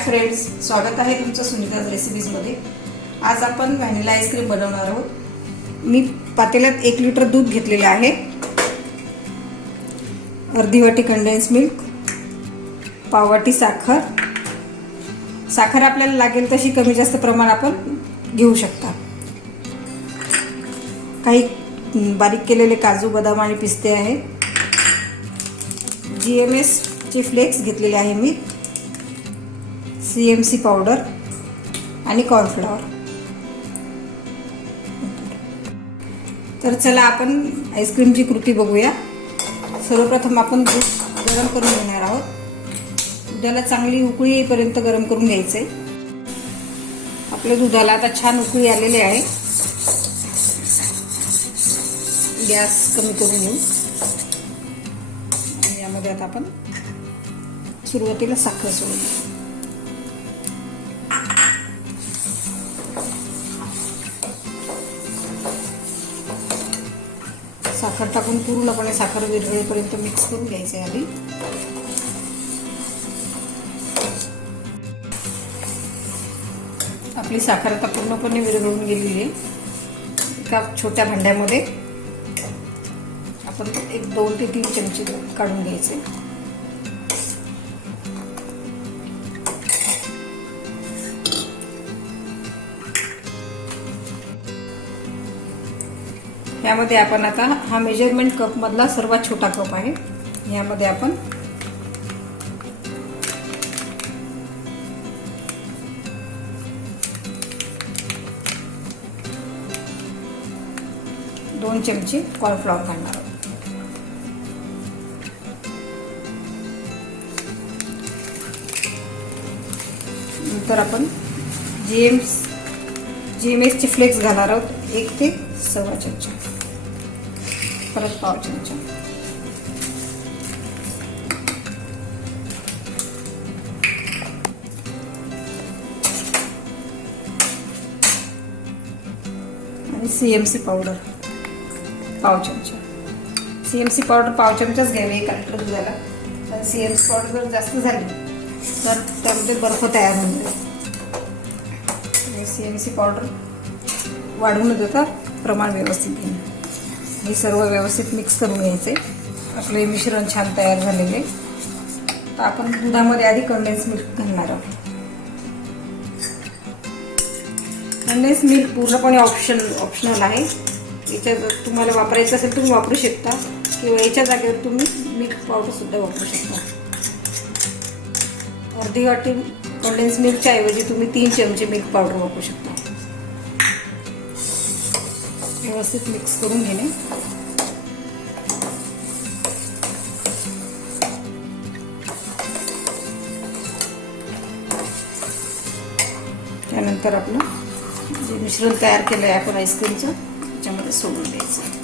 Friends, स्वागत आहे तुमचं सुनीताज रेसिपीजमध्ये। आज आपण व्हॅनिला आईस्क्रीम बनवणार आहोत। मी पातेल्यात 1 लिटर दूध घेतलेले आहे, अर्धी वाटी कंडेन्स मिल्क, पाव वाटी साखर। साखर आपल्याला लागेल तशी कमी जास्त प्रमाण आपण घेऊ शकता। काही बारीक केलेले काजू, बदाम आणि पिस्ते आहे। एमएस चे फ्लेक्स घेतलेले आहे मी, CMC पावडर आणि कॉर्नफ्लॉवर। तर चला आपण आईस्क्रीमची कृती बघूया। सर्वप्रथम आपण दूध गरम करून घेणार आहोत। दुधाला चांगली उकळी येईपर्यंत गरम करून घ्यायचे। आपल्या दुधाला आता छान उकळी आलेली आहे। गॅस कमी करून घेऊ आणि यामध्ये आता आपण सुरुवातीला साखर सोडू। साखर टाकून पूर्णपणे साखर विरघळेपर्यंत मिक्स करून घ्यायचे आहे आधी। आपली साखर आता पूर्णपणे विरघळून गेलेली आहे। एका छोट्या भांड्यामध्ये आपण 2 ते 3 चमचे काढून घ्यायचे। यामध्ये आपण आता हा मेजरमेंट कप मधला सर्वात छोटा कप आहे। यामध्ये आपण दोन चमचे कॉर्नफ्लॉवर घालणार आहोत। नंतर आपण GMS चे फ्लेक्स घालणार आहोत, 1 ते 1.25 चमचा, परत पाव चमचा। आणि CMC पावडर पाव चमचा। CMC पावडर पाव चमचाच घ्यावी 1 लिटर दुधाला। पण CMC पावडर जर जास्त झाली तर त्यामध्ये बर्फ तयार होऊन जाईल। CMC पावडर वाढवून न देता प्रमाण व्यवस्थित घेणे। हे सर्व व्यवस्थित मिक्स करून घ्यायचे। आपले मिश्रण छान तयार झालेले। तर आपण दुधामध्ये आधी कंडेन्स मिल्क घालणार आहोत। कंडेन्स मिल्क पूर्णपणे ऑप्शनल आहे। याच्या जर तुम्हाला वापरायचं असेल तुम्ही वापरू शकता, किंवा याच्या जागेवर तुम्ही मिल्क पावडर सुद्धा वापरू शकता। अर्धी वाटी कंडेन्स मिल्कच्या ऐवजी तुम्ही 3 चमचे मिल्क पावडर वापरू शकता। व्यवस्थित मिक्स करून घेणे। त्यानंतर आपलं जे मिश्रण तयार केलं आहे आपण आईस्क्रीमचं, त्याच्यामध्ये सोडून द्यायचं।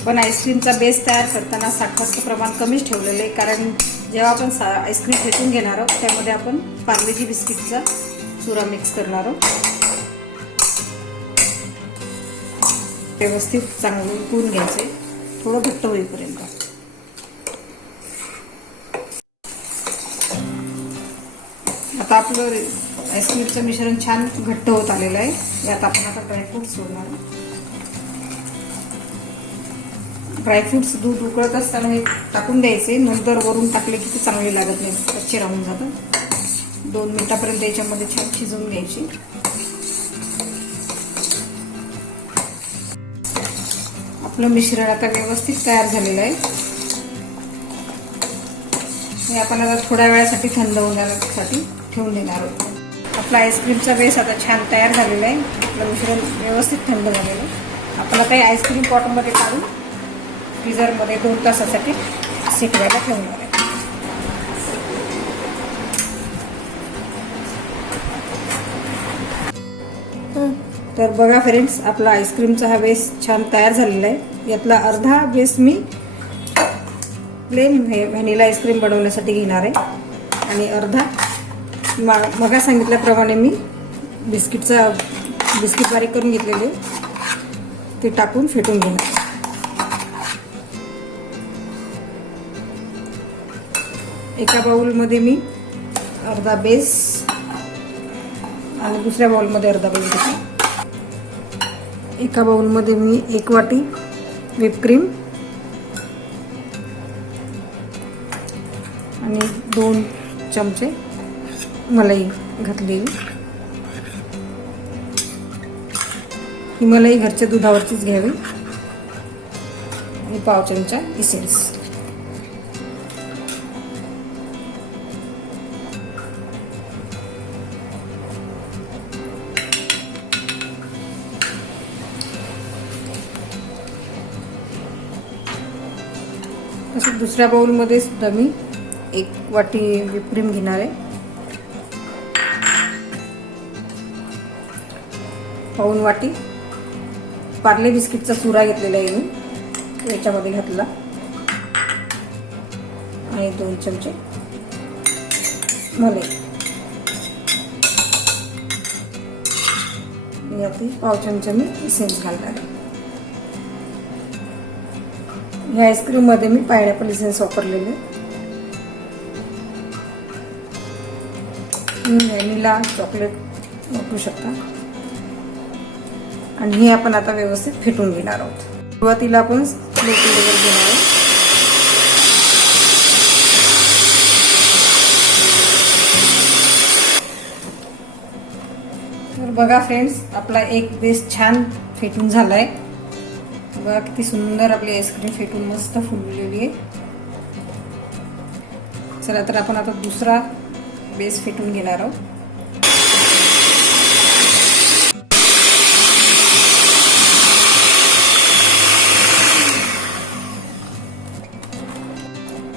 आपण आईस्क्रीमचा बेस तयार करताना साखरेचं प्रमाण कमीच ठेवलेलं आहे, कारण जेव्हा आपण आईस्क्रीम फेटून घेणार आहोत त्यामध्ये आपण पार्लेजी बिस्किटचा चुरा मिक्स करणार आहोत। व्यवस्थित चांगलं उकळून घ्यायचे, थोडं घट्ट होईपर्यंत। आता आपलं आईस्क्रीमचं मिश्रण छान घट्ट होत आलेलं आहे। यात आपण आता ड्रायफ्रूट सोडणार आहोत। ड्रायफ्रुट्स दूध उकळत असताना हे टाकून द्यायचे, नंतर वरून टाकले की ते चांगले लागत नाही, कच्चे राहून जातात। 2 मिनिटापर्यंत याच्यामध्ये छान शिजवून घ्यायची। आपलं मिश्रण आता व्यवस्थित तयार झालेलं आहे। हे आपण आता थोड्या वेळासाठी थंड होण्यासाठी ठेवून देणार आहोत। आपला आईस्क्रीमचा बेस आता छान तयार झालेला आहे। आपलं मिश्रण व्यवस्थित थंड झालेलं आहे। आपण आता आईस्क्रीम पॉटमध्ये काढून फ्रीजरमध्ये 2 तासासाठी सेट व्हायला ठेवणार आहे। तर बघा फ्रेंड्स, आपला आईस्क्रीमचा हा बेस छान तयार झालेला आहे। यातला अर्धा बेस मी प्लेन व्हॅनिला आईस्क्रीम बनवण्यासाठी घेणार आहे आणि अर्धा मगा सांगितल्याप्रमाणे मी बिस्किट बारीक करून घेतलेले ते टाकून फेटून घेणार। एका बाउलमध्ये मी अर्धा बेस आणि दुसऱ्या बाउलमध्ये अर्धा बेस घेतला. एका बाउलमध्ये मी 1 वाटी व्हिप क्रीम आणि 2 चमचे मलाई घातलेली. ही मलाई घरच्या दुधावरचीच घ्यावी. आणि पाव चमचा इसेन्स. तसं दुसऱ्या बाउलमध्ये सुद्धा मी 1 वाटी व्हिप क्रीम घेणार आहे. पाऊण वाटी पार्ले बिस्किटचा चुरा घेतलेला आहे मी, याच्यामध्ये घातला. आणि 2 चमचे मलाई. यातील पाव चमचा मी इसेन्स घालणार आहे. या आईस्क्रीम मध्ये मी पायनॅपल इसेन्स वापरलेले. व्हॅनिला चॉकलेट वापरू शकता. आणि हे आपण आता व्यवस्थित फेटून घेणार आहोत. सुरुवातीला आपण स्लो फ्लेवर घेणार आहोत. तर बघा फ्रेंड्स, आपला एक बेस छान फेटून झालाय. बघा किती सुंदर आपली आईस्क्रीम फेटून मस्त फुललेली आहे. चला तर आपण आता दुसरा बेस फेटून घेणार आहोत.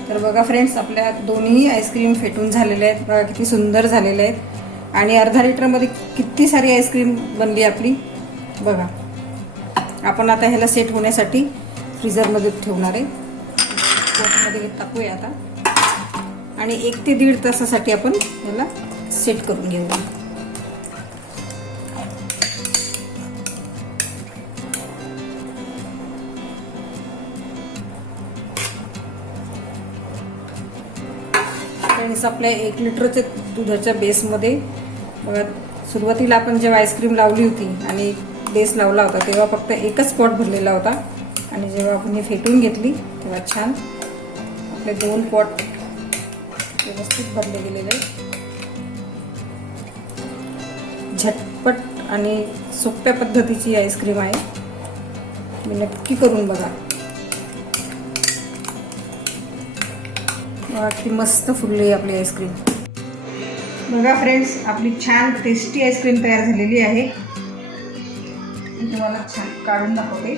तर बघा फ्रेंड्स, आपल्या दोन्ही आईस्क्रीम फेटून झालेले आहेत. बघा किती सुंदर झालेले आहेत. आणि अर्धा लिटरमध्ये किती सारी आईस्क्रीम बनली आपली. बघा, आपण आता ह्याला सेट होण्यासाठी फ्रीजरमध्ये ठेवणार आहे. पॉटमध्ये टाकूया आता. आणि 1 ते 1.5 तासासाठी आपण ह्याला सेट करून घेऊया. फ्रेंड्स, आपल्या 1 लिटरच्या दुधाच्या बेसमध्ये बघा, सुरुवातीला आपण जेव्हा आईस्क्रीम लावली होती आणि बेस लावला होता तेव्हा फक्त एकच पॉट भरलेला होता. आणि जेव्हा आपण हे फेटून घेतली तेव्हा छान आपले 2 पॉट व्यवस्थित भरले गेलेले आहेत. झटपट आणि सोप्या पद्धतीची आईस्क्रीम आहे. तुम्ही नक्की करून बघा. किती मस्त फुलली आपली आईस्क्रीम. बघा फ्रेंड्स, आपली छान टेस्टी आईस्क्रीम तयार झालेली आहे. मी तुम्हाला छान काढून दाखवते.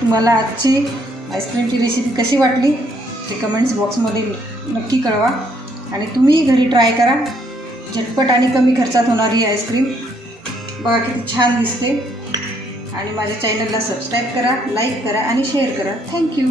तुम्हाला आजची आईस्क्रीमची रेसिपी कशी वाटली ते कमेंट्स बॉक्समध्ये नक्की कळवा. आणि तुम्ही घरी ट्राय करा. झटपट आणि कमी खर्चात होणारी आईस्क्रीम. बघा किती छान दिसते. आणि माझ्या चॅनलला सबस्क्राईब करा, लाईक करा आणि शेअर करा. थँक्यू.